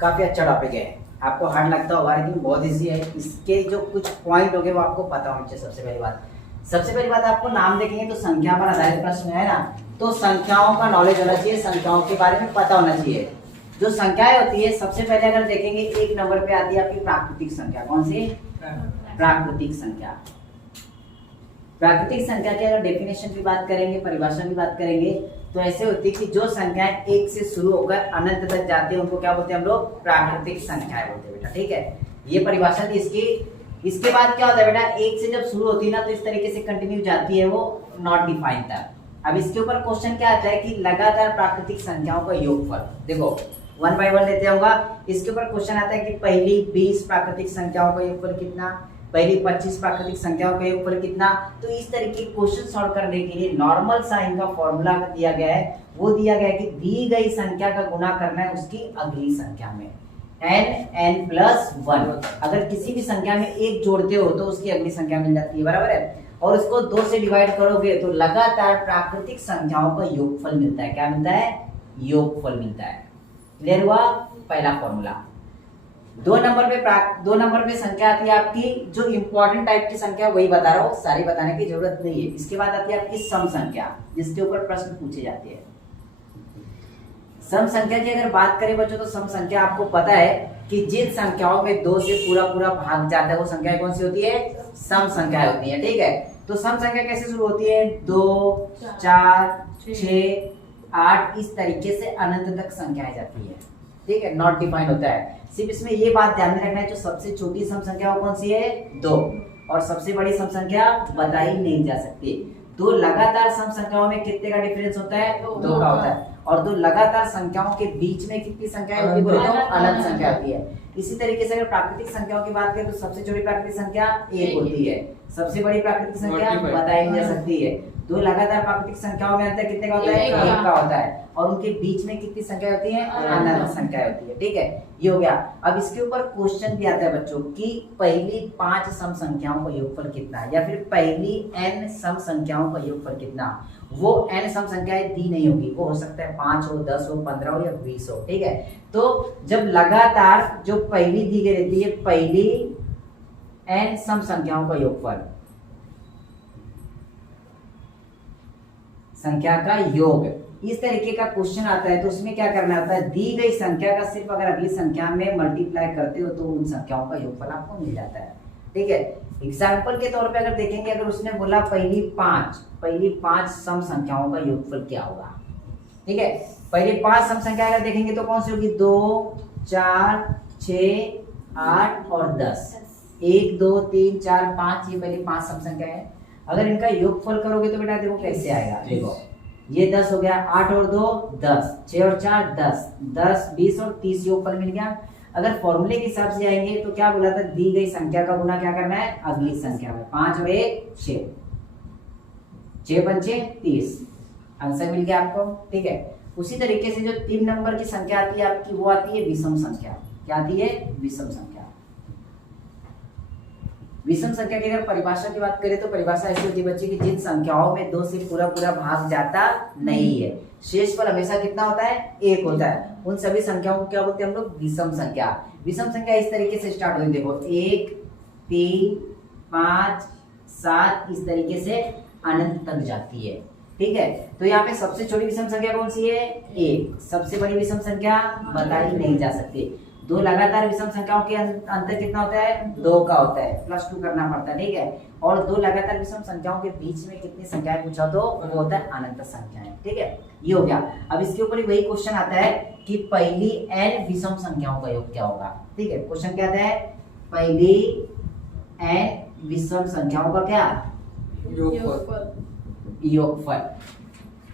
काफी अच्छा टॉपिक है, आपको हार्ड लगता होगा लेकिन बहुत इजी है। इसके जो कुछ पॉइंट होंगे वो आपको पता होने चाहिए। सबसे पहली बात आपको नाम देखेंगे तो संख्या पर आधारित प्रश्न है ना, तो संख्याओं का नॉलेज होना चाहिए, संख्याओं के बारे में पता होना चाहिए। जो संख्याएं होती है सबसे पहले अगर देखेंगे एक नंबर पे आती है आपकी प्राकृतिक संख्या। कौन सी? प्राकृतिक संख्या। प्राकृतिक संख्या की अगर डेफिनेशन की बात करेंगे, परिभाषा की बात करेंगे, तो ऐसे होती है कि जो संख्याएं एक से शुरू होकर अनंत तक जाती है उनको क्या बोलते हैं हम लोग? प्राकृतिक संख्याएं बोलते हैं बेटा। ठीक है, ये परिभाषा थी इसकी। इसके बाद क्या होता है बेटा, एक से जब शुरू होती है ना तो इस तरीके से कंटिन्यू जाती है, वो नॉट डिफाइंड था। अब इसके ऊपर क्वेश्चन क्या आता है कि लगातार प्राकृतिक संख्याओं का योगफल। देखो वन बाय वन लेते होगा। इसके ऊपर क्वेश्चन आता है कि पहली 20 प्राकृतिक संख्याओं का योगफल कितना, पहली 25 प्राकृतिक संख्याओं का योगफल कितना। तो इस तरीके के क्वेश्चन सॉल्व करने के लिए नॉर्मल साइन का फॉर्मूला दिया गया है, वो दिया गया है कि दी गई संख्या का गुणा करना है उसकी अगली संख्या में, n+1। अगर किसी भी संख्या में एक जोड़ते हो तो उसकी अगली संख्या मिल जाती है, बराबर है। और उसको 2 से डिवाइड करोगे तो लगातार प्राकृतिक संख्याओं का योगफल मिलता है। क्या मिलता है? योगफल मिलता है। क्लियर हुआ? पहला फॉर्मूला। 2 नंबर पे संख्या आती है आपकी, जो इंपॉर्टेंट टाइप की संख्या वही बता रहा हूँ, सारी बताने की जरूरत नहीं है। इसके बाद आती है आपकी सम संख्या, जिसके ऊपर प्रश्न पूछे जाते हैं। सम संख्या की अगर बात करें बच्चों, तो सम संख्या आपको पता है कि जिन संख्याओं में 2 से पूरा भाग जाता है वो संख्या कौन सी होती है? सम संख्या होती है। ठीक है, तो सम संख्या कैसे शुरू होती है? 2, 4, 6, 8 इस तरीके से अनंत तक संख्याएं जाती है। ठीक है, नॉट डिफाइंड होता है। सिर्फ इसमें ये बात ध्यान में रखना है, जो सबसे छोटी सम संख्या वो कौन सी है? 2, और सबसे बड़ी सम संख्या बताई नहीं जा सकती। दो लगातार सम संख्याओं में कितने का डिफरेंस होता है? 2 का होता है। और दो लगातार संख्याओं के बीच में कितनी संख्या होती है? बोले तो अनंत संख्या होती है। इसी तरीके से अगर प्राकृतिक संख्याओं की बात करें तो सबसे छोटी प्राकृतिक संख्या 1 होती है, सबसे बड़ी प्राकृतिक संख्या बताई नहीं जा सकती है। दो लगातार प्राकृतिक संख्याओं में अंतर कितने का होता है? 1 का होता है। और उनके बीच में कितनी संख्या होती है? अनंत संख्या होती है। ठीक है, ये हो गया। अब इसके ऊपर क्वेश्चन भी आता है बच्चों कि पहली 5 सम संख्याओं का योगफल कितना है, या फिर पहली n सम संख्याओं का योगफल कितना। वो n सम संख्याएं दी नहीं होगी, वो हो सकता है 5 हो, 10 हो, 15 हो या 20 हो। ठीक है, तो जब लगातार जो पहली दी गई रहती है, पहली n सम संख्याओं का योगफल, संख्या का योग, इस तरीके का क्वेश्चन आता है तो उसमें क्या करना होता है? दी गई संख्या का सिर्फ अगर अगली संख्या में मल्टीप्लाई करते हो तो उन संख्याओं का योगफल आपको मिल जाता है। ठीक है, एग्जाम्पल के तौर पे अगर देखेंगे, अगर उसने बोला पहली 5 सम संख्याओं का योगफल क्या होगा। ठीक है, पहली 5 सम संख्या अगर देखेंगे तो कौन सी होगी? 2, 4, 6, 8 और 10। 1, 2, 3, 4, 5, ये पहली 5 सम संख्या है। अगर इनका योगफल करोगे तो बेटा देखो कैसे आएगा। देखो ये 10 हो गया, 8 और 2 10, 6 और 4 10, 10, 20 और 30 योगफल मिल गया। अगर फॉर्मूले के हिसाब से आएंगे तो क्या बोला था? दी गई संख्या का गुना क्या करना है? अगली संख्या में। 5 और 1 6, 6 पंचे 30, आंसर मिल गया आपको। ठीक है, उसी तरीके से जो 3 नंबर की संख्या आती है आपकी, वो आती है विषम संख्या। क्या आती है? विषम संख्या। विषम संख्या की अगर परिभाषा की बात करें तो परिभाषा ऐसी होती है बच्चे की जिन संख्याओं में 2 से पूरा भाग जाता नहीं है, शेषफल हमेशा कितना होता है? 1 होता है। उन सभी संख्याओं को क्या बोलते हैं हम लोग? विषम संख्या। विषम संख्या इस तरीके से स्टार्ट होती है, देखो 1, 3, 5, 7 इस तरीके से अनंत तक जाती है। ठीक है, तो यहाँ पे सबसे छोटी विषम संख्या कौन सी है? 1। सबसे बड़ी विषम संख्या बताई नहीं जा सकती। 2 लगातार विषम संख्याओं के अंतर कितना होता है? 2 का होता है, +2 करना पड़ता है। ठीक है, और 2 लगातार विषम संख्याओं के बीच में कितनी संख्याएं पूछा तो वो होता है अनंत संख्याएं। ठीक है, ये हो गया। अब इसके ऊपर वही क्वेश्चन आता है कि पहली n विषम संख्याओं का योग क्या होगा। ठीक है, क्वेश्चन क्या आता है? पहली n विषम संख्याओं का क्या? योगफल।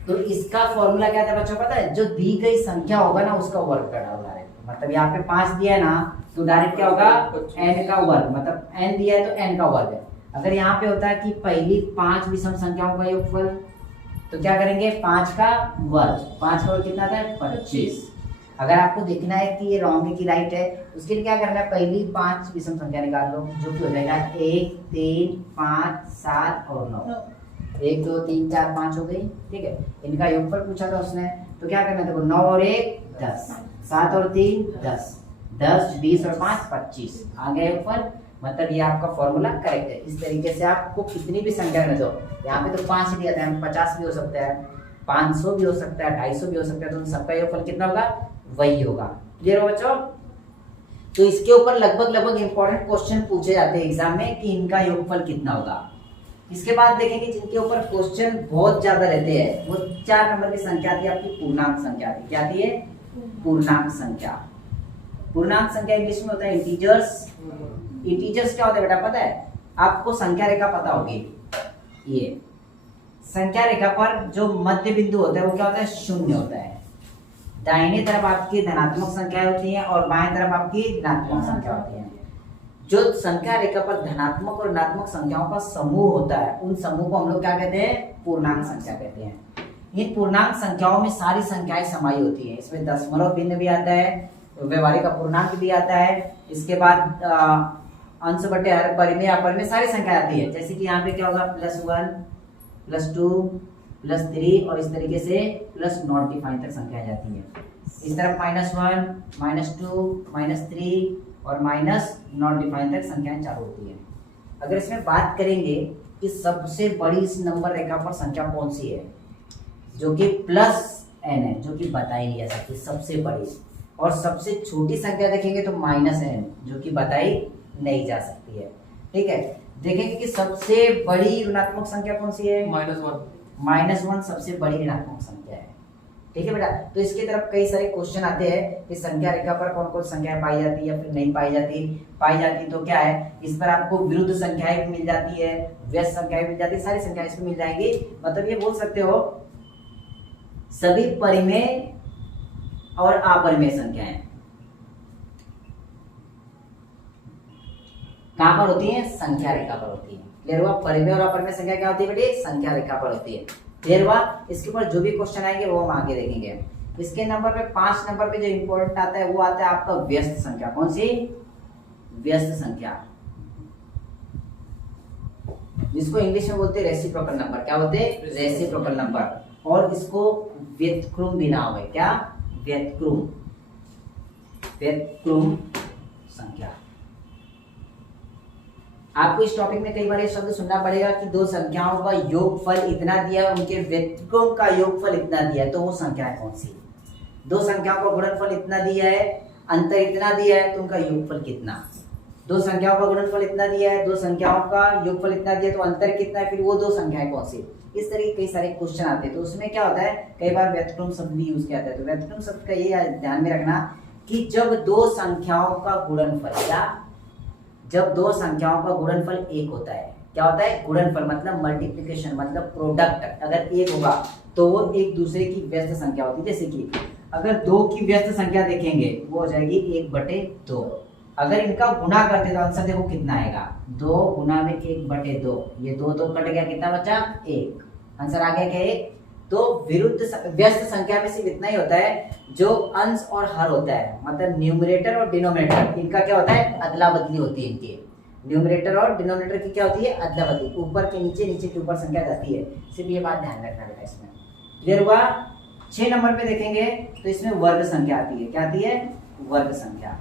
तो इसका फॉर्मूला क्या था बच्चों पता है? जो दी गई संख्या होगा ना उसका वर्ग कर डालना है। मतलब यहाँ पे 5 दिया है ना, तो डायरेक्ट क्या होगा? n का वर्ग, मतलब n दिया है तो n का वर्ग है। अगर यहाँ पे होता है कि पहली 5 विषम संख्याओं का योगफल, तो क्या करेंगे? 5 का वर्ग। 5 का वर्ग कितना आता है? 25। अगर आपको देखना है कि ये रॉन्ग है कि राइट है, उसके लिए क्या करना है? पहली 5 विषम संख्या निकाल लो, जो कि हो जाएगा 1, 3, 5, 7 और 9। 1, 2, 3, 4, 5 हो गई। ठीक है, इनका योगफल पूछा था उसने, तो क्या करना था? 9 और 1 10, 7 और 3 10, 10, 20 और 5 25 आ गया योगफल। मतलब ये आपका फॉर्मूला करेक्ट है। इस तरीके से आपको कितनी भी संख्या में दो, यहाँ पे तो 5 दिया था, 50 भी हो सकता है, 500 भी हो सकता है, 250 भी हो सकता है, तो उन सबका योगफल कितना होगा, वही होगा। क्लियर हो बच्चों? तो इसके ऊपर लगभग इंपॉर्टेंट क्वेश्चन पूछे जाते हैं एग्जाम में कि इनका योगफल कितना होगा। इसके बाद देखेंगे जिनके ऊपर क्वेश्चन बहुत ज्यादा रहते हैं, वो 4 नंबर की संख्या थी आपकी, पूर्णांक संख्या थी। क्या थी ये? पूर्णांक संख्या। पूर्णांक संख्या इंग्लिश में होता है इंटीजर्स। इंटीजर्स क्या होता है बेटा पता है आपको? संख्या रेखा पता होगी। ये संख्या रेखा पर जो मध्य बिंदु होता है वो क्या होता है? शून्य होता है। दाहिने तरफ आपकी धनात्मक संख्याएं होती हैं और बाएं तरफ आपकी ऋणात्मक संख्या होती है। जो संख्या रेखा पर धनात्मक और ऋणात्मक संख्याओं का समूह होता है, उन समूह को हम लोग क्या कहते हैं? पूर्णांक संख्या कहते हैं। इन पूर्णांक संख्याओं में सारी संख्याएं समाई होती हैं। इसमें दशमलव भिन्न भी आता है, व्यवहारिक अपूर्णांक भी आता है, इसके बाद अंश बटे हर, परिमेय अपरिमेय सारी संख्या आती है। जैसे कि यहाँ पे क्या होगा? +1 +2 +3 और इस तरीके से प्लस नॉट डिफाइन तक संख्या जाती है। इस तरफ -1 -2 -3 और माइनस नॉट डिफाइन तक संख्याएं चालू होती है। अगर इसमें बात करेंगे कि सबसे बड़ी इस नंबर रेखा पर संख्या कौन सी है, जो कि +n है, जो कि बता ही नहीं जा सकती सबसे बड़ी, और सबसे छोटी संख्या देखेंगे तो -n, जो कि बताई नहीं जा सकती है। ठीक है, देखेंगे कि सबसे बड़ी ऋणात्मक संख्या कौन सी है? -1 सबसे बड़ी ऋणात्मक संख्या है। ठीक है बेटा, तो इसकी तरफ कई सारे क्वेश्चन आते हैं कि संख्या रेखा पर कौन कौन संख्याएं पाई जाती है या फिर नहीं पाई जाती तो क्या है, इस पर आपको विरुद्ध संख्याएं भी मिल जाती है, व्यस्त संख्याएं मिल जाती है, सारी संख्याएं इसमें मिल जाएंगी। मतलब ये बोल सकते हो सभी परिमेय और अपरिमेय संख्याएं कहां पर होती हैं? संख्या रेखा पर होती है। क्लियर हुआ? परिमेय और अपरिमेय संख्या क्या होती है बेटे? संख्या रेखा पर होती है। क्लियर हुआ? इसके ऊपर जो भी क्वेश्चन आएंगे वो हम आगे देखेंगे। इसके नंबर पे 5 नंबर पे जो इंपॉर्टेंट आता है वो आता है आपका व्यस्त संख्या। कौन सी? व्यस्त संख्या, जिसको इंग्लिश में बोलते हैं रेसिप्रोकल नंबर। क्या बोलते हैं? Reciprocal number. और इसको व्युत्क्रम भी नाम है। क्या? व्युत्क्रम संख्या। आपको इस टॉपिक में कई बार ये शब्द सुनना पड़ेगा कि दो संख्याओं का योगफल इतना दिया, उनके व्युत्क्रम का योगफल इतना दिया है, तो वो संख्याएं कौन सी? दो संख्याओं का गुणनफल इतना दिया है, अंतर इतना दिया है, तो उनका योगफल कितना? दो संख्याओं का गुणनफल इतना दिया है, दो संख्याओं का योगफल इतना दिया, तो अंतर कितना है, फिर वो दो संख्याएं कौन सी? इस तरह के कई सारे क्वेश्चन आते हैं। तो उसमें क्या होता है, कई बार व्युत्क्रम शब्द भी यूज किया जाता है। तो व्युत्क्रम शब्द का ये ध्यान में रखना कि जब दो संख्याओं का गुणनफल, या जब दो संख्याओं का गुणनफल 1 होता है, क्या होता है? गुणनफल मतलब मल्टीप्लिकेशन, मतलब प्रोडक्ट अगर 1 होगा तो वो एक दूसरे की व्यस्त संख्या होती है। जैसे कि अगर 2 की व्यस्त संख्या देखेंगे वो हो जाएगी 1/2। अगर इनका गुणा करते तो आंसर देखो कितना आएगा, 2 गुना में 1/2। ये 2 तो कट गया, कितना बचा? 1। आंसर आ गया क्या? 1। तो विरुद्ध व्यस्त संख्या में सिर्फ इतना ही होता है, जो अंश और हर होता है, मतलब न्यूमरेटर और डिनोमिनेटर, इनका क्या होता है? अदला बदली होती है इनकी। न्यूमरेटर और डिनोमिनेटर की क्या होती है? अदला बदली। ऊपर के नीचे, नीचे के ऊपर संख्या जाती है। सिर्फ ये बात ध्यान रखना बेटा इसमें। क्लियर हुआ? 6 नंबर पे देखेंगे तो इसमें वर्ग संख्या आती है। क्या आती है? वर्ग संख्या।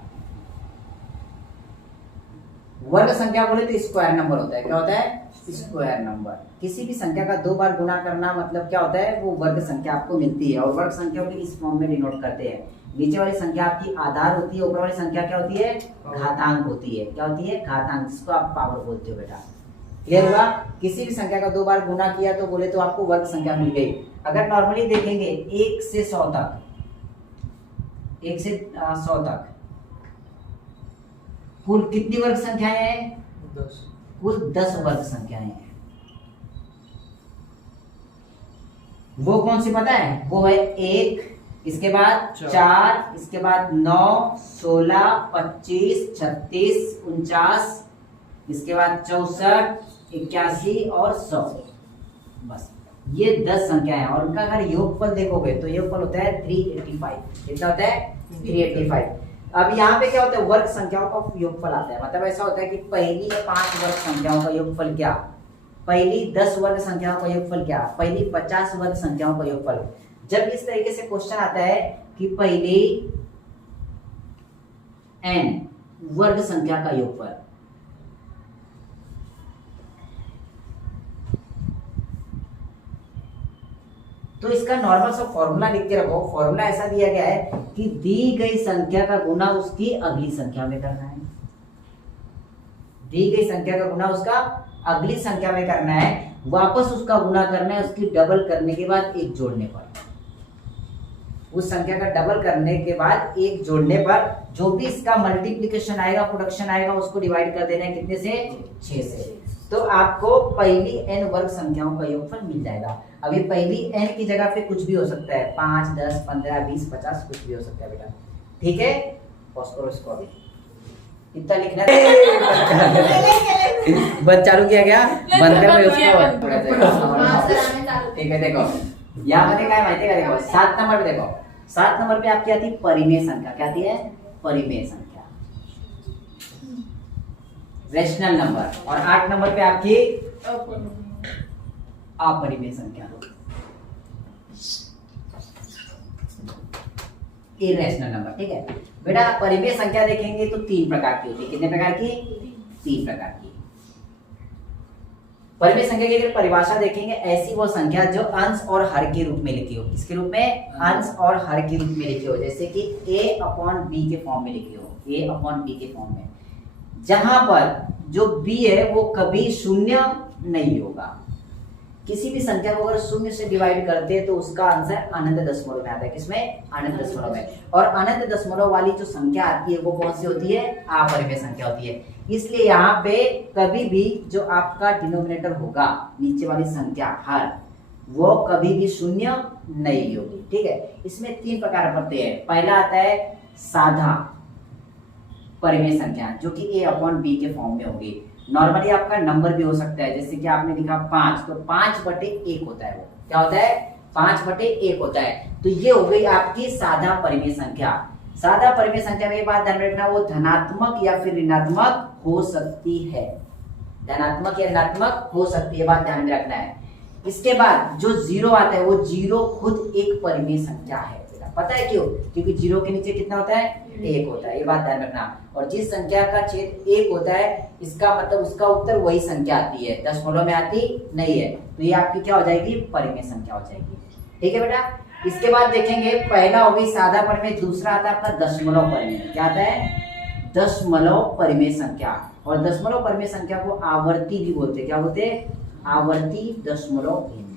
वर्ग संख्या बोले तो स्क्वायर नंबर होता है। क्या होता है? Square number. किसी भी संख्या का 2 बार गुणा करना मतलब क्या होता है? वो वर्ग संख्या आपको मिलती है। और वर्ग संख्या को इस फॉर्म में डिनोट करते हैं। नीचे वाली संख्या आपकी आधार होती है, ऊपर वाली संख्या क्या होती है? घातांक होती है। क्या होती है? घातांक, जिसको आप पावर बोलते हो बेटा। क्लियर हुआ? किसी भी संख्या का 2 बार गुणा किया तो बोले तो आपको वर्ग संख्या मिल गई। अगर नॉर्मली देखेंगे 1 से 100 तक, 1 से 100 तक कुल कितनी वर्ग संख्याएं हैं? 10। कुल 10 वर्ग संख्याएं हैं। वो कौन सी पता है? वो है 1, इसके बाद 4, इसके बाद 9, 16, 25, 36, 49, इसके बाद 64, 81 और 100। बस ये 10 संख्याएं हैं। और उनका अगर योगफल देखोगे तो योगफल होता है 385। कितना होता है? 385। अब यहाँ पे क्या होता है? वर्ग संख्याओं का योगफल आता है। मतलब ऐसा होता है कि पहली 5 वर्ग संख्याओं का योगफल क्या, पहली 10 वर्ग संख्याओं का योगफल क्या, पहली 50 वर्ग संख्याओं का योगफल। जब इस तरीके से क्वेश्चन आता है कि पहली n वर्ग संख्या का योगफल। तो इसका नॉर्मल सा फॉर्मूला लिख के रखो। फॉर्मूला ऐसा दिया गया है कि दी गई संख्या का गुना उसकी अगली संख्या में करना है। दी गई संख्या का गुना उसका अगली संख्या में करना है, वापस उसका गुना करना है उसकी डबल करने के बाद एक जोड़ने पर। उस संख्या का डबल करने के बाद एक जोड़ने पर जो भी इसका मल्टीप्लिकेशन आएगा, प्रोडक्शन आएगा, उसको डिवाइड कर देना है कितने से? 6 से। तो आपको पहली n वर्ग संख्याओं का योगफल मिल जाएगा। अब ये पहली n की जगह पे कुछ भी हो सकता है, 5, 10, 15, 20, 50 कुछ भी हो सकता है बेटा। ठीक है, पॉज करो इसको। अभी इतना लिखना बंद चालू किया गया, बंद कर उसको। ठीक है, देखो यहाँ पे क्या माहिती है, देखो 7 नंबर पे, देखो 7 नंबर पे आपकी आती है परिमेय संख्या। क्या आती है? परिमेय संख्या, रेशनल नंबर। और 8 नंबर पे आपकी अपरिमेय संख्या, इरेशनल नंबर। ठीक है बेटा, परिमेय संख्या देखेंगे तो 3 प्रकार की होती है। कितने प्रकार की? 3 प्रकार की। परिमेय संख्या की अगर परिभाषा देखेंगे, ऐसी वो संख्या जो अंश और हर के रूप में लिखी हो। किसके रूप में? अंश और हर के रूप में लिखी हो। जैसे कि a/b के फॉर्म में लिखी हो, a/b के फॉर्म में, जहां पर जो b है वो कभी शून्य नहीं होगा। किसी भी संख्या को अगर शून्य से डिवाइड करते हैं तो उसका आंसर अनंत दशमलव में आता है। किसमें? अनंत दशमलव में। और अनंत दशमलव वाली जो संख्या आती है वो कौन सी होती है? अपरिमेय संख्या होती है। इसलिए यहाँ पे कभी भी जो आपका डिनोमिनेटर होगा, नीचे वाली संख्या हर, वो कभी भी शून्य नहीं होगी। ठीक है, इसमें 3 प्रकार पड़ते हैं। पहला आता है साधा परिमेय संख्या, जो कि a/b के फॉर्म में होगी। नॉर्मली आपका नंबर भी हो सकता है, जैसे कि आपने लिखा 5, तो 5/1 होता है। वो क्या होता है? 5/1 होता है। तो ये हो गई आपकी साधा परिमेय संख्या। साधा परिमेय संख्या में ये बात ध्यान रखना, वो धनात्मक या फिर ऋणात्मक हो सकती है। धनात्मक या ऋणात्मक हो सकती है, बात ध्यान में रखना है। इसके बाद जो 0 आता है, वो 0 खुद एक परिमेय संख्या है। पता है क्यों? क्योंकि 0 के नीचे कितना होता है? 1 होता है। ये बात ध्यान रखना। और जिस संख्या का छेद 1 होता है, इसका मतलब उसका उत्तर वही संख्या आती है, दशमलव में आती नहीं है। तो ये आपकी क्या हो जाएगी? परिमेय संख्या हो जाएगी। ठीक है बेटा। इसके बाद देखेंगे, पहला हो गई साधा परिमेय, दूसरा आता है आपका दशमलव परिमेय। क्या आता है? दशमलव परिमेय संख्या। और दशमलव परिमेय संख्या को आवर्ती भी बोलते हैं। क्या बोलते हैं? आवर्ती दशमलव भिन्न।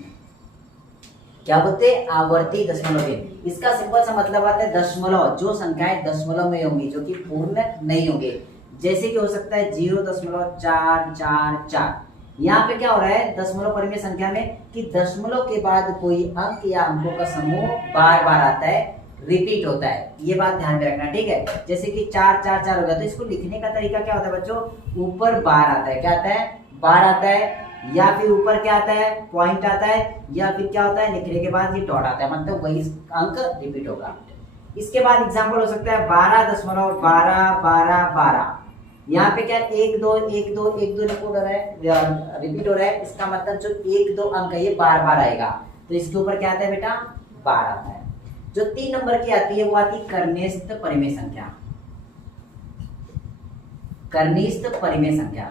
क्या बोलते हैं? आवर्ती दशमलव भिन्न। इसका सिंपल सा मतलब आता है दशमलव, जो संख्याएं दशमलव में होंगी, जो कि पूर्ण नहीं होंगे। जैसे कि हो सकता है 0.444। यहाँ पे क्या हो रहा है दशमलव परिमेय संख्या में, कि दशमलव के बाद कोई अंक या अंकों का समूह बार बार आता है, रिपीट होता है। ये बात ध्यान में रखना। ठीक है, जैसे कि 444 हो गया, तो इसको लिखने का तरीका क्या होता है बच्चों? ऊपर बार आता है। क्या आता है? बार आता है। या फिर ऊपर क्या आता है? पॉइंट आता है। या फिर क्या होता है? लिखने के बाद ये डॉट आता है, मतलब वही अंक रिपीट होगा। इसके बाद एग्जांपल हो सकता है 12.121212। यहाँ पे क्या 1 2 1 2 1 2 रिपीट हो रहा है। इसका मतलब जो 1 2 अंक है ये बार बार आएगा, तो इसके ऊपर क्या आता है बेटा? बार आता है। जो 3 नंबर की आती है वो आती है कर्निष्ठ परिमेय संख्या। कर्निष्ठ परिमेय संख्या।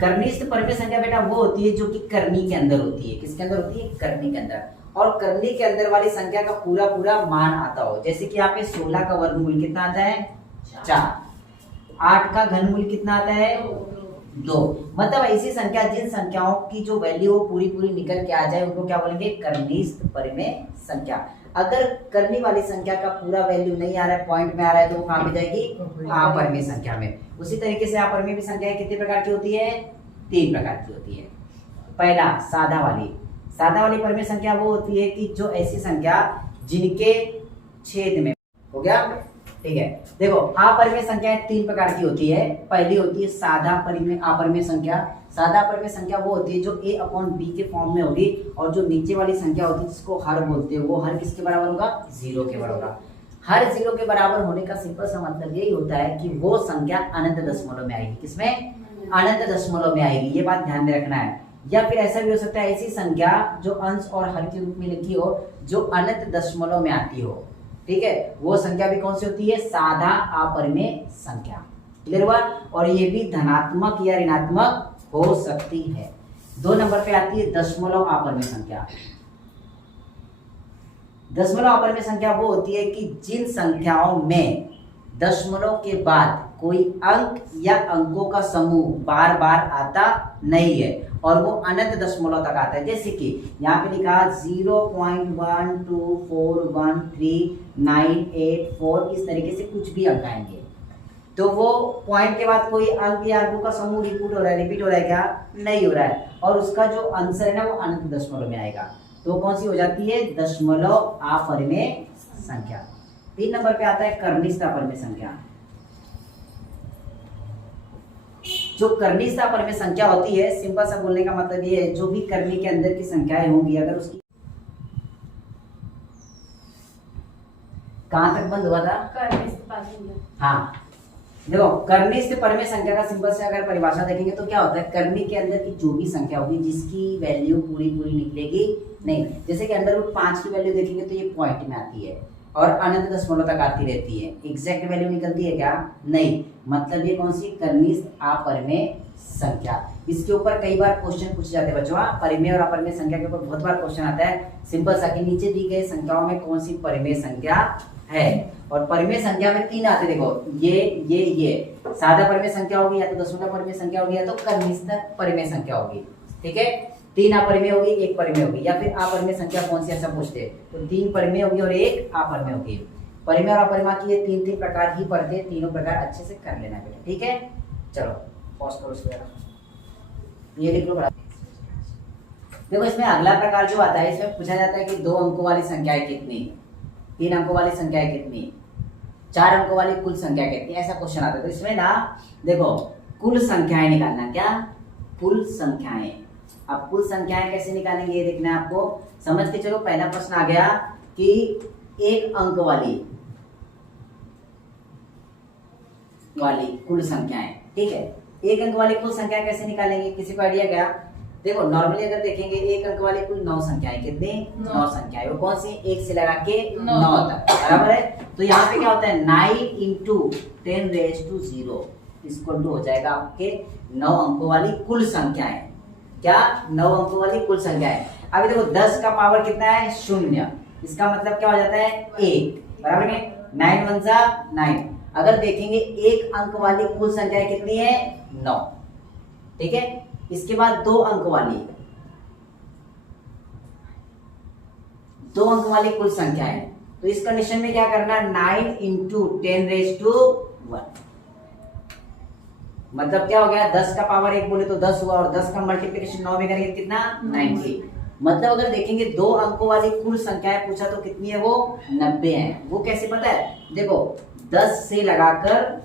कर्निष्ठ परिमेय संख्या बेटा वो होती है जो कि करनी के अंदर होती है। किसके अंदर होती है? करनी के अंदर। और करनी के अंदर वाली संख्या का पूरा पूरा मान आता हो। जैसे कि यहाँ पे 16 का वर्गमूल कितना आता है? 4। 8 का घनमूल कितना आता है? 2। मतलब ऐसी संख्या, जिन संख्याओं की जो वैल्यू पूरी पूरी निकल के आ जाए, उनको क्या बोलेंगे? कर्निष्ठ परिमेय संख्या। अगर करनी वाली संख्या का पूरा वैल्यू नहीं आ रहा है, पॉइंट में आ रहा है, तो वो कहाँ पे जाएगी? अपरिमेय संख्या में। उसी तरीके से अपरिमेय भी संख्याएं कितने प्रकार की होती है? 3 प्रकार की होती है। पहला साधा वाली। साधा वाली परिमेय संख्या वो होती है कि जो ऐसी संख्या जिनके छेद में हो गया। ठीक है, देखो अपरिमेय संख्याएं 3 प्रकार की होती है। पहली होती है साधा अपरिमेय संख्या। साधा अपरिमेय संख्या वो होती है जो a/b के फॉर्म में होगी, और जो नीचे वाली संख्या होती है जिसको हर बोलते हैं, वो हर किसके बराबर होगा? 0 के बराबर होगा। हर 0 के बराबर होने का सिंपल सा मतलब यही होता है कि वो संख्या अनंत दशमलव में आएगी। किसमें? अनंत दशमलव में आएगी। ये बात ध्यान में रखना है। या फिर ऐसा भी हो सकता है ऐसी संख्या जो अंश और हर के रूप में लिखी हो, जो अनंत दशमलव में आती हो। ठीक है, वो संख्या भी कौन सी होती है, साधा अपरिमेय संख्या। क्लियर हुआ। और ये भी धनात्मक या ऋणात्मक हो सकती है। 2 नंबर पे आती है दशमलव अपरिमेय संख्या। दशमलव अपरिमेय संख्या वो होती है कि जिन संख्याओं में दशमलव के बाद कोई अंक या अंकों का समूह बार बार आता नहीं है और वो अनंत दशमलव तक आता है। जैसे कि यहाँ पे लिखा 0.124139884, इस तरीके से कुछ भी अंक आएंगे तो वो पॉइंट के बाद कोई अंक या अंकों का समूह रिपीट हो रहा है क्या, नहीं हो रहा है, और उसका जो आंसर है ना वो अनंत दशमलव में आएगा, तो कौन सी हो जाती है, दशमलव अपरिमेय संख्या। 3 नंबर पे आता है कर्निष्ठ अपरिमेय संख्या। जो कर्निष्ठ अपरिमेय संख्या होती है, सिंपल सा बोलने का मतलब ये है, जो भी कर्नी के अंदर की संख्याएं होंगी अगर उसकी कहां तक बंद हुआ था, हाँ देखो कर्निष्ठ परिमेय संख्या का सिंपल से अगर परिभाषा देखेंगे तो क्या होता है, कर्नी के अंदर की जो भी संख्या होगी जिसकी वैल्यू पूरी निकलेगी नहीं, जैसे कि अंडर रूट 5 की वैल्यू देखेंगे तो ये पॉइंट में आती है और अनंत दशमलव तक आती रहती है, एग्जैक्ट वैल्यू निकलती है क्या, नहीं, मतलब ये कौन सी, कर्निष्ठ अपरिमेय संख्या। इसके ऊपर कई बार क्वेश्चन पूछे जाते हैं बच्चों, परिमेय और अपरिमेय संख्या के ऊपर बहुत बार क्वेश्चन आता है। सिंपल सा कि नीचे दी गई संख्याओं में कौन सी परिमेय संख्या है, और परिमेय संख्या में 3 आते, देखो ये साधा परिमेय संख्या होगी या तो दशमलव परिमेय संख्या होगी या तो कर्निष्ठ परिमेय संख्या होगी, ठीक है, 3 अपरिमेय होगी 1 परिमेय होगी, या फिर अपरिमेय संख्या कौन सी ऐसा पूछते हैं तो 3 परिमेय होगी और 1 अपरिमेय होगी। परिमेय और अपरिमेय की ये 3 प्रकार ही पढ़ते, तीनों प्रकार अच्छे से कर लेना बेटा, ठीक है। चलो पॉज करो इसको, ये लिख लो बड़ा। देखो इसमें अगला प्रकार जो आता है, इसमें पूछा जाता है कि 2 अंकों वाली संख्याएं कितनी, 3 अंकों वाली संख्याएं कितनी, 4 अंकों वाली कुल संख्या कितनी, ऐसा क्वेश्चन आता है। तो इसमें ना देखो कुल संख्याएं निकालना, क्या, कुल संख्याएं। अब कुल संख्याएं कैसे निकालेंगे ये देखना है आपको, समझ के चलो। पहला प्रश्न आ गया कि 1 अंक वाली कुल संख्याएं, ठीक है, 1 अंक वाली कुल संख्या कैसे निकालेंगे, किसी को आइडिया क्या। देखो नॉर्मली अगर देखेंगे 1 अंक वाली कुल 9 संख्याएं, कितनी, 9 संख्याएं, वो कौन सी, 1 से लगा के 9 तक, बराबर है। तो यहाँ पे क्या होता है, 9 × 10⁻�0 इक्वल टू हो जाएगा आपके 9 अंकों वाली कुल संख्याएं, क्या, 9 अंकों वाली कुल संख्याएं। अभी देखो 10 का पावर कितना है, 0, इसका मतलब क्या हो जाता है, 1, बराबर है, 9 × 1 = 9। अगर देखेंगे 1 अंक वाली कुल संख्या कितनी है, 9, ठीक है। इसके बाद 2 अंक वाली कुल संख्या है, तो इस कंडीशन में क्या करना, 9 × 10⁻⁴, मतलब क्या हो गया, 10 का पावर 1 बोले तो 10 हुआ, और 10 का मल्टीप्लिकेशन 9 में करेंगे कितना, 90। मतलब अगर देखेंगे 2 अंकों वाली कुल संख्याएं पूछा तो कितनी है, वो 90 है। वो कैसे पता है, देखो 10 से लगाकर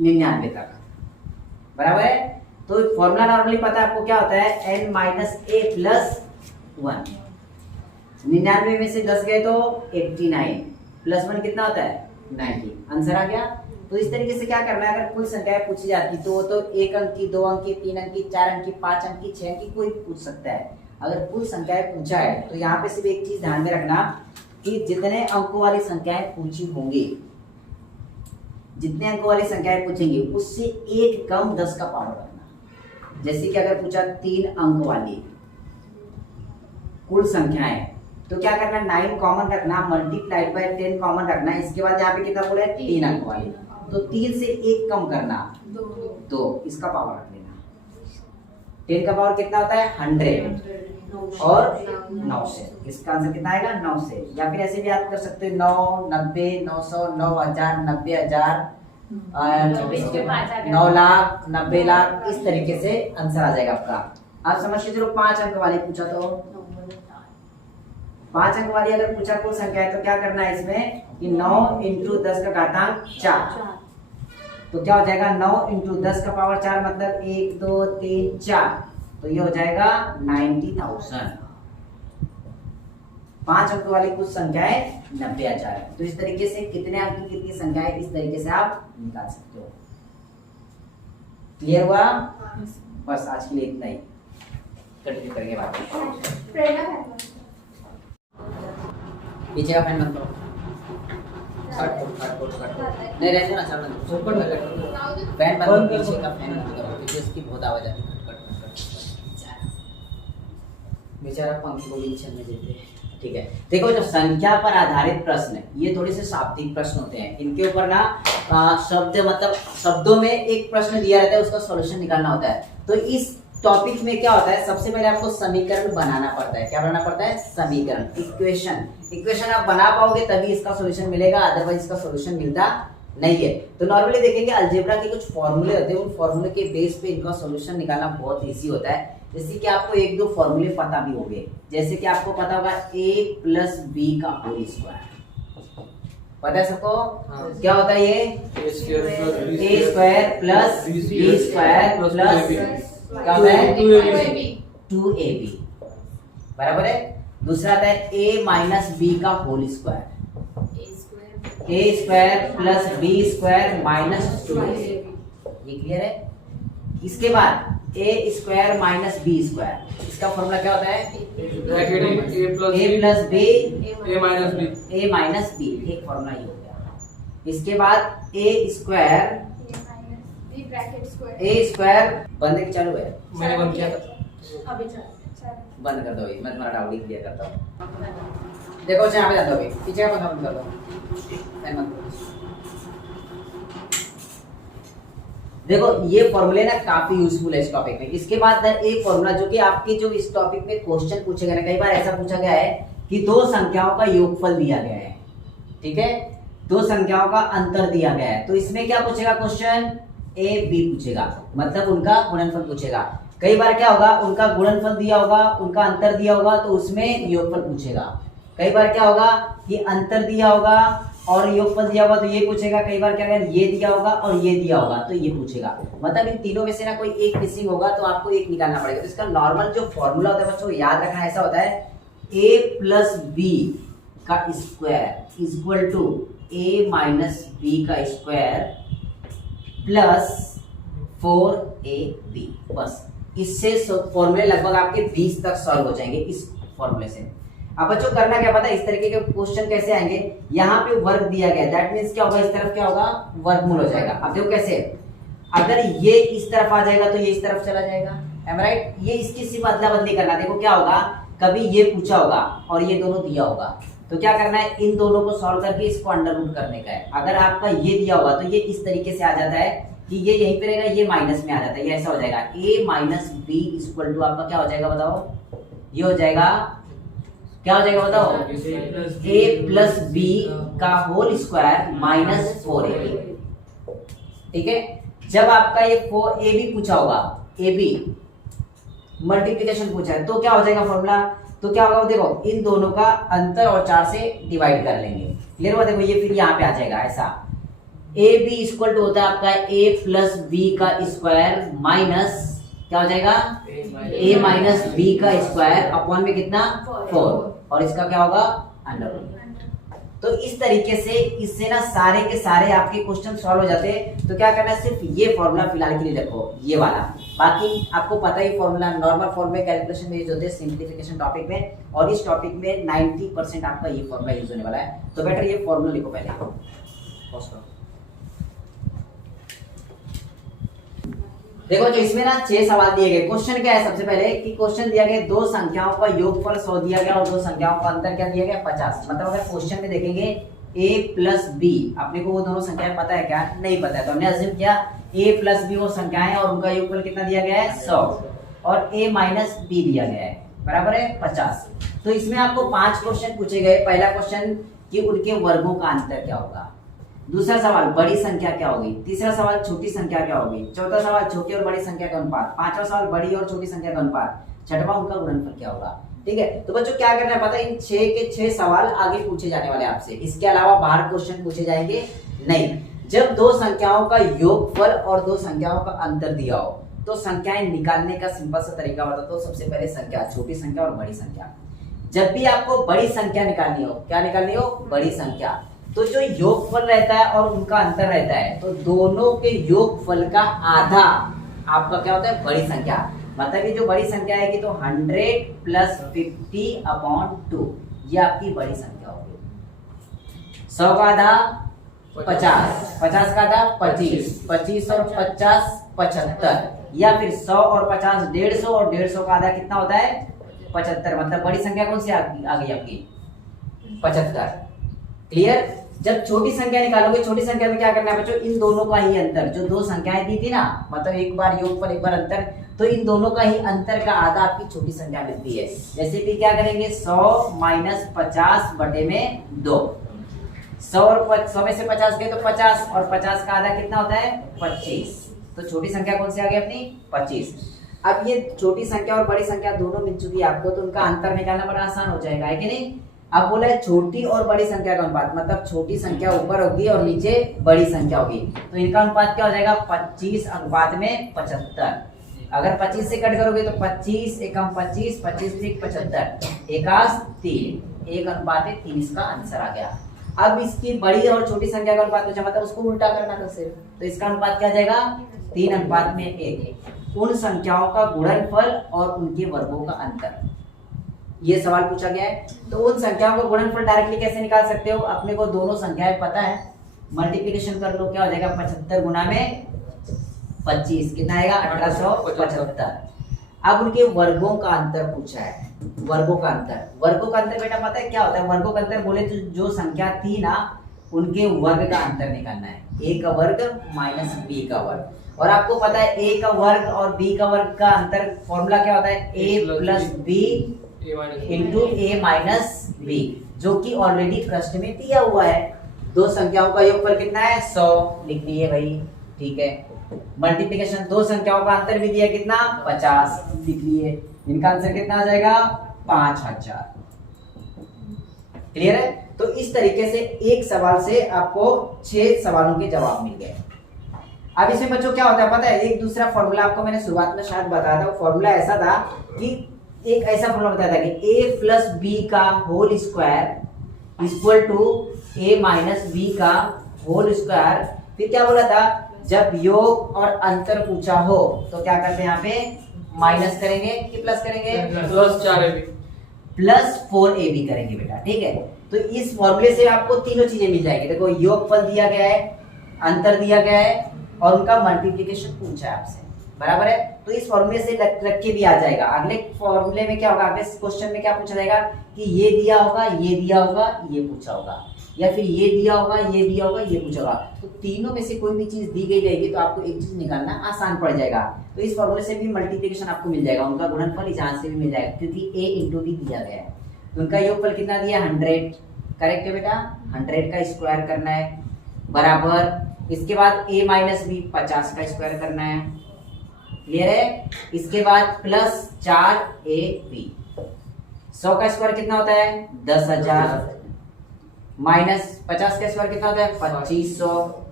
99 तक, बराबर है। तो फॉर्मूला नॉर्मली पता है आपको, क्या होता है, n - a + 1। 99 में से 10 गए तो 89 + 1 कितना होता है, 90, आंसर आ गया। तो इस तरीके से क्या करना है, अगर कुल संख्याएं पूछी जाती तो वो तो 1 अंक की, 2 अंक की, 3 अंक की, 4 अंक की, 5 अंक की, 6 अंक की, कोई पूछ सकता है। अगर कुल संख्याएं पूछा है तो यहाँ पे सिर्फ एक चीज ध्यान में रखना कि जितने अंकों वाली संख्याएं पूछी होंगी, जितने अंकों वाली संख्याएं पूछेंगे उससे 1 कम 10 का पावर रखना। जैसे कि अगर पूछा 3 अंक वाली कुल संख्याएं, तो क्या करना, 9 कॉमन रखना, मल्टीप्लाइड बाय 10 कॉमन रखना, इसके बाद यहाँ पे कितना बोला है, 3 अंक वाली, तो 3 से 1 कम करना, 2, इसका पावर रख लेना। 10 का पावर कितना होता है, 100, और 9 से, इसका आंसर कितना आएगा, 9 से। या फिर ऐसे भी याद कर सकते हैं, 9, 90, 900, 9000, 90000, 9 लाख, 90 लाख, इस तरीके से आंसर आ जाएगा आपका। आप समझ के चलो 5 अंक वाली पूछा तो 5 अंक वाली अगर पूछा कुल संख्या है तो क्या करना है इसमें कि 9 × 10⁻⁴, तो क्या हो जाएगा, 9 × 10 का पावर 4, मतलब 1 2 3 4, तो ये हो जाएगा 90,000। 5 अंक वाली कुछ संख्याएं 90,000। तो इस तरीके से कितने अंक की कितनी संख्याएं, इस तरीके से आप निकाल सकते हो। क्लियर हुआ, बस आज के लिए इतना ही, कंटिन्यू करेंगे बाद में। पीछे का फैन बंद करो। नहीं रहने ना चलने दो फैन बंद पीछे का फैन बंद करो क्योंकि इसकी बहुत आवाज आती है। बेचारा पंखी को भी नीचे में देते हैं। ठीक है, देखो जो संख्या पर आधारित प्रश्न ये थोड़े से शाब्दिक प्रश्न होते हैं। इनके ऊपर ना शब्द मतलब शब्दों में एक प्रश्न दिया रहता है, उसका सॉल्यूशन निकालना होता है। तो इस टॉपिक में क्या होता है, सबसे पहले आपको समीकरण बनाना पड़ता है। क्या बनाना पड़ता है? समीकरण, इक्वेशन आप बना पाओगे तभी इसका सॉल्यूशन मिलेगा, अदरवाइज इसका सॉल्यूशन मिलता नहीं है। तो नॉर्मली देखेंगे अलजेब्रा के कुछ फॉर्मूले होते हैं, उन फॉर्मूले के बेस पे इनका सॉल्यूशन निकालना बहुत इजी होता है। जैसे कि आपको एक दो फॉर्मूले पता भी होंगे, जैसे कि आपको पता होगा a प्लस बी का होल स्क्वायर, पता है सबको? क्या होता है ये? a square plus B square plus क्या होता है? 2ab बराबर है। दूसरा आता है a माइनस बी का whole square, a square plus B square minus 2ab। ये क्लियर है? इसके बाद a square minus B square, इसका फॉर्मूला क्या होता है? a plus B a minus B, एक फॉर्मूला ये हो गया। इसके बाद a स्क्वायर बंद के चालू है, मैंने बंद किया था अभी, बंद कर दो भाई, मैं तुम्हारा डाउट क्लियर करता हूँ। देखो यहाँ पे जाता हूँ, पीछे का पंखा बंद कर दो। देखो ये फॉर्मूले ना काफी यूजफुल है इस टॉपिक में। इसके बाद एक फॉर्मूला जो कि आपके जो इस टॉपिक में क्वेश्चन पूछे गए ना, कई बार ऐसा पूछा गया है कि दो संख्याओं का योगफल दिया गया है, ठीक है, दो संख्याओं का अंतर दिया गया है, तो इसमें क्या पूछेगा क्वेश्चन? a b पूछेगा, मतलब उनका गुणनफल पूछेगा। कई बार क्या होगा, उनका गुणनफल दिया होगा, उनका अंतर दिया होगा, तो उसमें योगफल पूछेगा। कई बार क्या होगा कि अंतर दिया होगा और योगफल दिया होगा तो ये पूछेगा। कई बार क्या होगा, ये दिया होगा और ये दिया होगा तो ये पूछेगा। मतलब इन तीनों में से ना कोई एक मिसिंग होगा तो आपको एक निकालना पड़ेगा। तो इसका नॉर्मल जो फॉर्मूला होता है बच्चों याद रखना, ऐसा होता है a प्लस बी का square equal to a minus B का स्क्वायर प्लस 4ab। बस इससे फॉर्मूले लगभग आपके 20 तक सॉल्व हो जाएंगे इस फॉर्मूले से। अब बच्चों करना क्या पता है, इस तरीके के क्वेश्चन कैसे आएंगे, यहाँ पे वर्ग दिया गया, दैट मींस क्या होगा, इस तरफ क्या होगा, वर्गमूल हो जाएगा। अब देखो कैसे, अगर ये इस तरफ आ जाएगा तो ये इस तरफ चला जाएगा, एम राइट। ये इसकी सिर्फ अदला बदली करना। देखो क्या होगा, कभी ये पूछा होगा और ये दोनों दिया होगा, तो क्या करना है, इन दोनों को सॉल्व करके इसको अंडर रूट करने का है। अगर आपका ये दिया होगा तो ये इस तरीके से आ जाता है कि ये यहीं पे रहेगा, ये माइनस में आ जाता है, ये ऐसा हो जाएगा a minus B equal to आपका क्या हो जाएगा बताओ, ये हो जाएगा, क्या हो जाएगा बताओ, a प्लस बी का होल स्क्वायर माइनस 4ab। ठीक है, जब आपका ये 4ab पूछा होगा, ab मल्टीप्लिकेशन पूछा है, तो क्या हो जाएगा फॉर्मूला, तो क्या होगा देखो, इन दोनों का अंतर और 4 से डिवाइड कर लेंगे। क्लियर हुआ? देखो ये फिर यहाँ पे आ जाएगा ऐसा, ए बी इक्वल टू होता है आपका a प्लस बी का स्क्वायर माइनस क्या हो जाएगा, a माइनस बी का स्क्वायर अपॉन में कितना 4, और इसका क्या होगा अंडर रूट। तो इस तरीके से इससे ना सारे के सारे आपके क्वेश्चन सॉल्व हो जाते हैं। तो क्या करना है, सिर्फ ये फॉर्मूला फिलहाल के लिए रखो, ये वाला, बाकी आपको पता ही फॉर्मूला नॉर्मल फॉर्म में कैलकुलेशन में यूज होते हैं सिंप्लीफिकेशन टॉपिक में, और इस टॉपिक में 90% आपका ये फॉर्मूला यूज होने वाला है। तो बेटर ये फॉर्मूला लिखो पहले। देखो जो इसमें ना 6 सवाल दिए गए। क्वेश्चन क्या है, सबसे पहले कि क्वेश्चन दिया गया दो संख्याओं का योगफल 100 दिया गया और दो संख्याओं का अंतर क्या दिया गया 50। मतलब अगर क्वेश्चन में देखेंगे a प्लस बी, अपने को वो दोनों संख्याएं पता है क्या, नहीं पता है, तो हमने अज्यूम किया a प्लस बी वो संख्याएं और उनका योगफल कितना दिया गया है 100, और a माइनस बी दिया गया है बराबर है 50। तो इसमें आपको 5 क्वेश्चन पूछे गए। पहला क्वेश्चन कि उनके वर्गों का अंतर क्या होगा, दूसरा सवाल बड़ी संख्या क्या होगी, तीसरा सवाल छोटी संख्या क्या होगी, चौथा सवाल छोटी और बड़ी संख्या का अनुपात, पांचवा सवाल बड़ी और छोटी संख्या का अनुपात, छठवां उनका गुणनफल क्या होगा। ठीक है, तो बच्चों क्या करना है पता है, इन 6 के 6 सवाल आगे पूछे जाने वाले आपसे, इसके अलावा बाहर क्वेश्चन पूछे जाएंगे नहीं। जब दो संख्याओं का योगफल और दो संख्याओं का अंतर दिया हो तो संख्याएं निकालने का सिंपल सा तरीका बताता हूं। सबसे पहले संख्या, छोटी संख्या और बड़ी संख्या। जब भी आपको बड़ी संख्या निकालनी हो, क्या निकालनी हो, बड़ी संख्या, तो जो योगफल रहता है और उनका अंतर रहता है, तो दोनों के योगफल का आधा आपका क्या होता है, बड़ी संख्या। मतलब कि जो बड़ी संख्या है कि तो 100 प्लस 50 अपॉन 2, ये आपकी बड़ी संख्या होगी। 100 का आधा 50, 50 का था 25, 25 और 50 75, या फिर 100 और 50 150, और 150 का आधा कितना होता है 75। मतलब बड़ी संख्या कौन सी आ गई आपकी 75। क्लियर। जब छोटी संख्या निकालोगे, छोटी संख्या में क्या करना है बच्चों, इन दोनों का ही अंतर, जो दो संख्याएं दी थी ना, मतलब एक बार योगफल एक बार अंतर, तो इन दोनों का ही अंतर का आधा आपकी छोटी संख्या मिलती है। जैसे कि क्या करेंगे 100 माइनस 50 बटे में 2, 100 में से 50 गए तो 50, और 50 का आधा कितना होता है 25। तो छोटी संख्या कौन सी आ गई अपनी 25। अब ये छोटी संख्या और बड़ी संख्या दोनों मिल चुकी है आपको, तो उनका अंतर निकालना बड़ा आसान हो जाएगा, है कि नहीं। अब बोला है छोटी और बड़ी संख्या का अनुपात, मतलब छोटी संख्या ऊपर होगी और नीचे बड़ी संख्या होगी, तो इनका अनुपात क्या हो जाएगा 25 अनुपात में 75। अगर 25 से कट करोगे तो 25 एकम 25, 25 त्रिक 75, एकास 3, 1 अनुपात 3 इसका आंसर आ गया। अब इसकी बड़ी और छोटी संख्या का अनुपात पूछा, मतलब उसको उल्टा करना था सिर्फ, तो इसका अनुपात क्या जाएगा 3 अनुपात में 1। उन संख्याओं का गुणनफल और उनके वर्गों का अंतर, ये सवाल पूछा गया है। तो उन संख्याओं का गुणनफल डायरेक्टली कैसे निकाल सकते हो, अपने को दोनों संख्याएं पता है, मल्टीप्लिकेशन कर लो, क्या हो जाएगा 75 गुना में 25 कितना आएगा 1875। अब उनके वर्गों का अंतर पूछा है, वर्गों का अंतर। वर्गों का अंतर बेटा पता है क्या होता है, वर्गों का अंतर बोले तो जो संख्या थी ना उनके वर्ग का अंतर निकालना है, a का वर्ग माइनस b का वर्ग। और आपको पता है a का वर्ग और b का वर्ग का अंतर फॉर्मूला क्या होता है, a plus b into a minus b, जो कि ऑलरेडी प्रश्न में दिया हुआ है। दो संख्याओं का योगफल कितना है 100, लिख लिए भाई, ठीक है। मल्टीप्लिकेशन दो संख्याओं का अंतर भी दिया कितना 50, लिख लिए। इनका आंसर कितना आ जाएगा 5000। क्लियर है। तो इस तरीके से एक सवाल से आपको 6 सवालों के जवाब मिल गए। अब इसमें बच्चों क्या होता है पता है, एक दूसरा फॉर्मूला आपको मैंने शुरुआत में शायद बताया था। फॉर्मूला ऐसा था कि एक ऐसा फॉर्मूला बताया था कि a प्लस बी का whole square equal to a minus B का होल स्क्वायर। फिर क्या बोला था, जब योग और अंतर पूछा हो तो क्या करते हैं, यहाँ पे माइनस करेंगे कि प्लस करेंगे, प्लस 4ab प्लस 4ab करेंगे बेटा, ठीक है। तो इस फॉर्मूले से आपको तीनों चीजें मिल जाएगी। देखो योगफल दिया गया है, अंतर दिया गया है और उनका मल्टीप्लिकेशन पूछा है आपसे, बराबर है। तो इस फॉर्मूले से रख के भी आ जाएगा। अगले फॉर्मूले में क्या होगा, अगले क्वेश्चन में क्या पूछा जाएगा कि ये दिया होगा, ये दिया होगा, ये पूछा होगा, या फिर ये दिया होगा, ये दिया होगा, ये पूछा होगा। तो तीनों में से कोई भी चीज दी गई रहेगी तो आपको एक चीज निकालना आसान पड़ जाएगा। तो इस फॉर्मूले से भी मल्टीप्लिकेशन आपको मिल जाएगा, उनका गुणनफल इस से भी मिल जाएगा, क्योंकि a इंटू b दिया गया है। तो उनका योगफल कितना दिया 100, करेक्ट है बेटा, 100 का स्क्वायर करना है, बराबर। इसके बाद a माइनस बी 50 का स्क्वायर करना है, क्लियर है। इसके बाद प्लस 4ab, 100 का स्क्वायर कितना होता है 10,000, माइनस 50 का स्क्वायर कितना होता है 2500।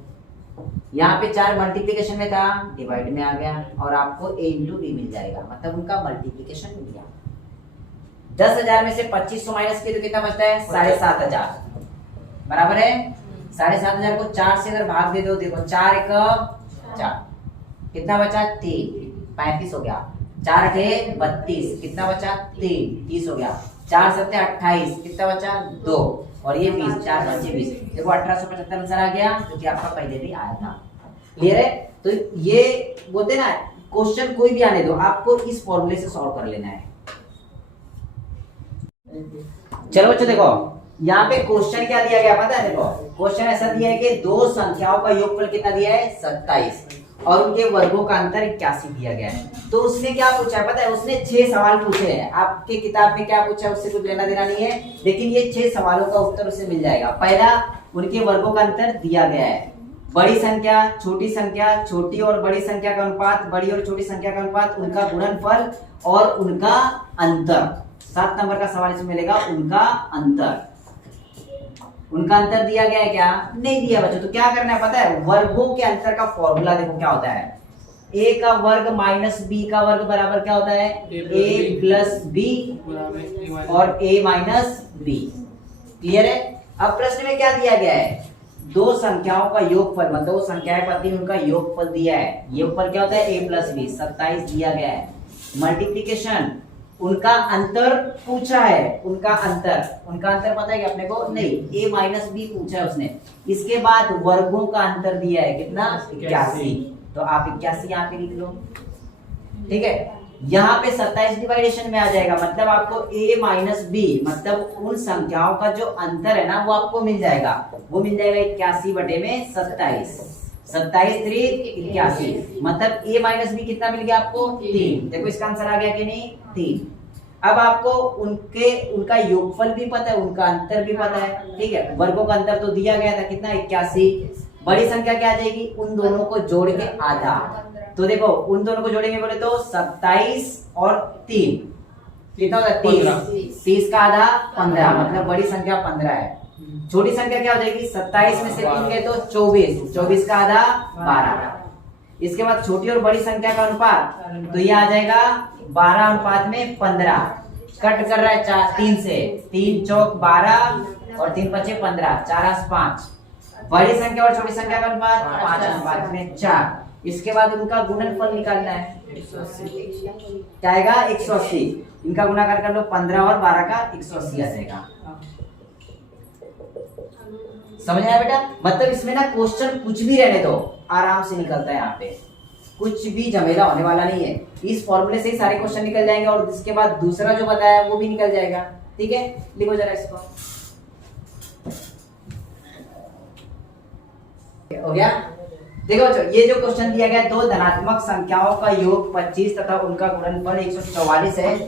यहाँ पे 4 मल्टीप्लिकेशन में था, डिवाइड में आ गया, और आपको a इंटू बी मिल जाएगा, मतलब उनका मल्टीप्लिकेशन मिल गया। 10,000 में से 2500 माइनस किया तो कितना बचता है 7,500, बराबर है। 7,500 को 4 से अगर भाग दे दो, देखो 4 एक 4, कितना बचा 3, 35 हो गया। 4 अठे 32, कितना बचा 3, 30 हो गया। 4 सत्ते 28, कितना बचा 2, और ये 20, 4 5 20, देखो 1875 आंसर आ गया, जो कि आपका पहले भी आया था। क्लियर है। तो ये बोलते ना, क्वेश्चन कोई भी आने दो, आपको इस फॉर्मूले से सॉल्व कर लेना है। चलो बच्चों देखो, यहाँ पे क्वेश्चन क्या दिया गया पता है, देखो क्वेश्चन ऐसा दिया है कि दो संख्याओं का योगफल कितना दिया है 27 और उनके वर्गों का अंतर 81 दिया गया है। तो उसने क्या पूछा है पता है, उसने 6 सवाल पूछे हैं। आपके किताब में क्या पूछा है उससे कुछ लेना देना नहीं है, लेकिन ये 6 सवालों का उत्तर उससे मिल जाएगा। पहला, उनके वर्गों का अंतर दिया गया है, बड़ी संख्या, छोटी संख्या, छोटी और बड़ी संख्या का अनुपात, बड़ी और छोटी संख्या का अनुपात, उनका गुणनफल और उनका अंतर। 7 नंबर का सवाल इसमें मिलेगा, उनका अंतर। उनका अंतर दिया गया है क्या, नहीं दिया बच्चों। तो क्या करना है पता है, वर्गों के अंतर का फॉर्मूला देखो क्या होता है, a का वर्ग माइनस b का वर्ग बराबर क्या होता है a प्लस b और a माइनस b। क्लियर है। अब प्रश्न में क्या दिया गया है, दो संख्याओं का योगफल, मतलब वो संख्याएं पति उनका योगफल दिया है। योगफल क्या होता है a प्लस b, 27 दिया गया है। मल्टीप्लिकेशन उनका अंतर पूछा है, उनका अंतर पता है कि अपने को नहीं, a माइनस बी पूछा है उसने। इसके बाद वर्गों का अंतर दिया है कितना, 81। तो आप 81 यहाँ पे लिख लो, ठीक है। यहाँ पे 27 डिवाइडेशन में आ जाएगा, मतलब आपको a माइनस बी, मतलब उन संख्याओं का जो अंतर है ना वो आपको मिल जाएगा। वो मिल जाएगा 81 बटे में 27, 27 3 81, मतलब a माइनस बी कितना मिल गया आपको, 3। देखो इसका आंसर आ गया कि नहीं, 3। अब आपको उनका योगफल भी पता है, उनका अंतर भी पता है, ठीक है। वर्गों का अंतर तो दिया गया था कितना, 81। बड़ी संख्या क्या आ जाएगी, उन दोनों को जोड़ के आधा। तो देखो उन दोनों को जोड़ेंगे बोले तो 27 और 3 कितना होता है, 30। 30 का आधा 15, मतलब बड़ी संख्या 15 है। छोटी संख्या क्या हो जाएगी, 27 में से 3 गए तो 24, 24 का आधा 12। इसके बाद छोटी और बड़ी संख्या का अनुपात, तो ये आ जाएगा 12 अनुपात में 15। कट कर रहा है 3 से, 3 चौक 12 और 3 पचे 15, 4 5। बड़ी संख्या और छोटी संख्या का अनुपात 5 अनुपात में 4। इसके बाद उनका गुणनफल निकालना है, क्या आएगा 180। इनका गुणाकार कर लो 15 और 12 का 180 आ जाएगा। समझ आया बेटा, मतलब इसमें ना क्वेश्चन कुछ भी रहने दो, आराम से निकलता है। यहाँ पे कुछ भी झमेला होने वाला नहीं है, इस फॉर्मूले से ही सारे क्वेश्चन निकल जाएंगे और इसके बाद दूसरा जो बताया वो भी निकल जाएगा, ठीक है। लिखो जरा इसको, हो गया। देखो बच्चों, ये जो क्वेश्चन दिया गया, दो धनात्मक संख्याओं का योग 25 तथा उनका गुणनफल 144 है,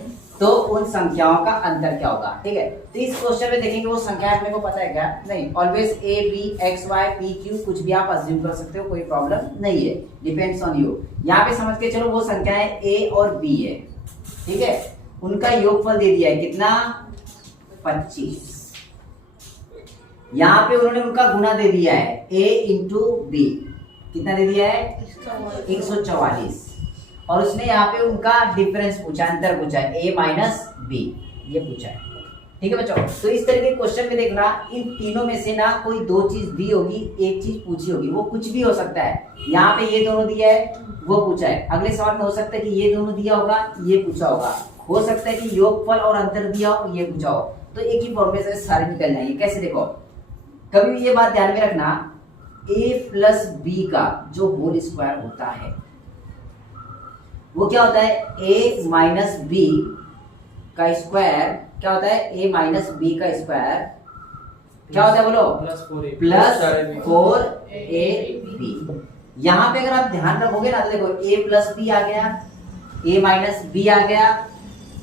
तो उन संख्याओं का अंतर क्या होगा, ठीक है। तो इस क्वेश्चन में देखेंगे वो संख्या अपने को पता है क्या, नहीं। Always a b x y p q कुछ भी आप अज्यूम कर सकते हो, कोई प्रॉब्लम नहीं है, डिपेंड्स ऑन यू। यहाँ पे समझ के चलो वो संख्याएं a और b है, ठीक है। उनका योगफल दे दिया है कितना, 25। यहाँ पे उन्होंने उनका गुना दे दिया है a इंटू b, कितना दे दिया है 144। और उसने यहाँ पे उनका डिफरेंस पूछा, अंतर पूछा है a माइनस बी, ये पूछा है, ठीक है बच्चों। तो इस तरह के क्वेश्चन में देखना, इन तीनों में से ना कोई दो चीज दी होगी, एक चीज पूछी होगी, वो कुछ भी हो सकता है। यहाँ पे ये दोनों दिया है, वो पूछा है। अगले सवाल में हो सकता है कि ये दोनों दिया होगा, ये पूछा होगा। हो सकता है कि योगफल और अंतर दिया हो, ये पूछा हो। तो एक ही फॉर्मूले से सारे निकल जाएंगे। कैसे, देखो कभी भी ये बात ध्यान में रखना, a प्लस बी का जो होल स्क्वायर होता है वो क्या होता है, a माइनस बी का स्क्वायर क्या होता है, a माइनस बी का स्क्वायर क्या होता है बोलो, प्लस 4ab। यहाँ पे अगर आप ध्यान रखोगे ना तो देखो a प्लस बी आ गया, a माइनस बी आ गया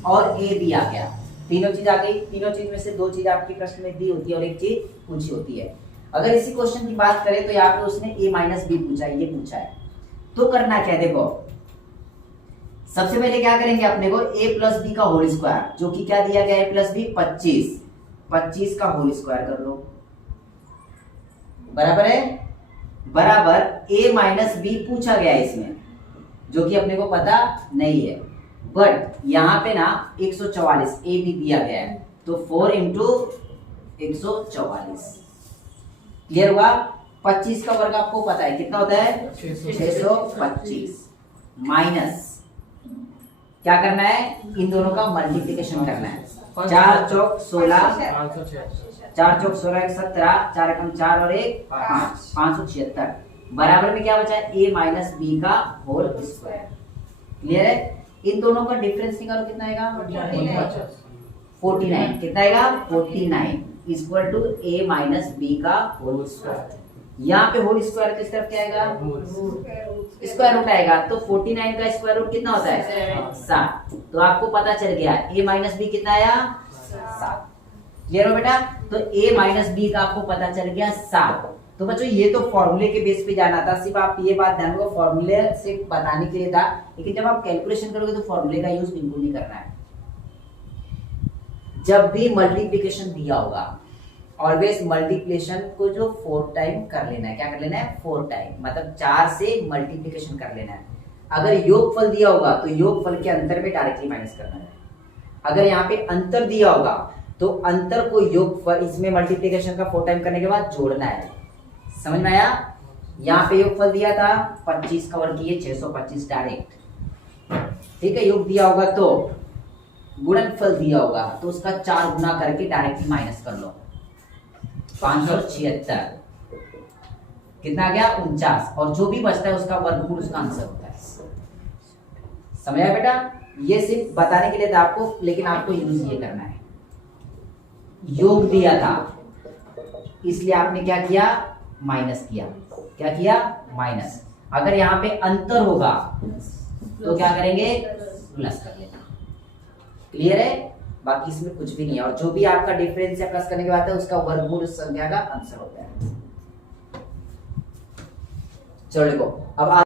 और a b आ गया। तीनों चीज आ गई। तीनों चीज में से दो चीज आपकी प्रश्न में दी होती है और एक चीज पूछी होती है। अगर इसी क्वेश्चन की बात करें तो यहाँ पे उसने a माइनस बी पूछा है, ये पूछा है। तो करना क्या है, देखो सबसे पहले क्या करेंगे, अपने को a प्लस बी का होल स्क्वायर, जो कि क्या दिया गया है, a प्लस बी 25 का होल स्क्वायर कर लो, बराबर है, बराबर a माइनस बी पूछा गया है इसमें, जो कि अपने को पता नहीं है। बट यहाँ पे ना 144 a भी दिया गया है, तो 4 इंटू 144, क्लियर हुआ। 25 का वर्ग आपको पता है कितना होता है, 625, माइनस क्या करना है, इन दोनों का मल्टीप्लिकेशन करना है। 4 चौक 16, 4 चौक 16 17, 4 एकम 4 और 1 5, 576, बराबर में क्या बचा है, a माइनस बी का होल स्क्वायर। क्लियर है। इन दोनों का डिफरेंस निकालो, कितना आएगा 49, कितना आएगा 49 equal to a minus B का होल स्क्वायर। यहाँ पे होल स्क्वायर किस तरफ क्या आएगा, स्क्वायर रूट आएगा, तो 49 का स्क्वायर रूट कितना होता है 7। तो आपको पता चल गया a माइनस बी कितना आया 7। क्लियर हो बेटा। तो a माइनस बी का आपको पता चल गया 7। तो बच्चों ये तो फॉर्मूले के बेस पे जाना था, सिर्फ आप ये बात ध्यान रखो फॉर्मूले से बताने के लिए था, लेकिन जब आप कैलकुलेशन करोगे तो फॉर्मूले का यूज बिल्कुल नहीं करना है। जब भी मल्टीप्लिकेशन दिया होगा ऑलवेज मल्टीप्लिकेशन को जो 4 टाइम कर लेना है, क्या कर लेना है 4 टाइम, मतलब 4 से मल्टीप्लिकेशन कर लेना है। अगर योगफल दिया होगा तो योगफल के अंतर में डायरेक्टली माइनस करना है। अगर यहाँ पे अंतर दिया होगा तो अंतर को योगफल इसमें मल्टीप्लिकेशन का 4 टाइम करने के बाद जोड़ना है। समझ में आया। यहाँ पे योगफल दिया था 25 का वर्ग किए 625 डायरेक्ट, ठीक है। योग दिया होगा तो गुणनफल दिया होगा तो उसका 4 गुना करके डायरेक्टली माइनस कर लो। 576 कितना गया 49, और जो भी बचता है उसका वर्गमूल उसका आंसर होता है। समझ आया बेटा? ये सिर्फ बताने के लिए था आपको, लेकिन आपको यूज ये करना है। योग दिया था इसलिए आपने क्या किया, माइनस किया। क्या किया, माइनस। अगर यहाँ पे अंतर होगा तो क्या करेंगे, प्लस कर लेना। क्लियर है? बाकी इसमें कुछ भी नहीं है, और जो भी आपका डिफरेंस या प्लस करने के बाद है उसका वर्गमूल उस संख्या का आंसर होता है। चलो देखो अब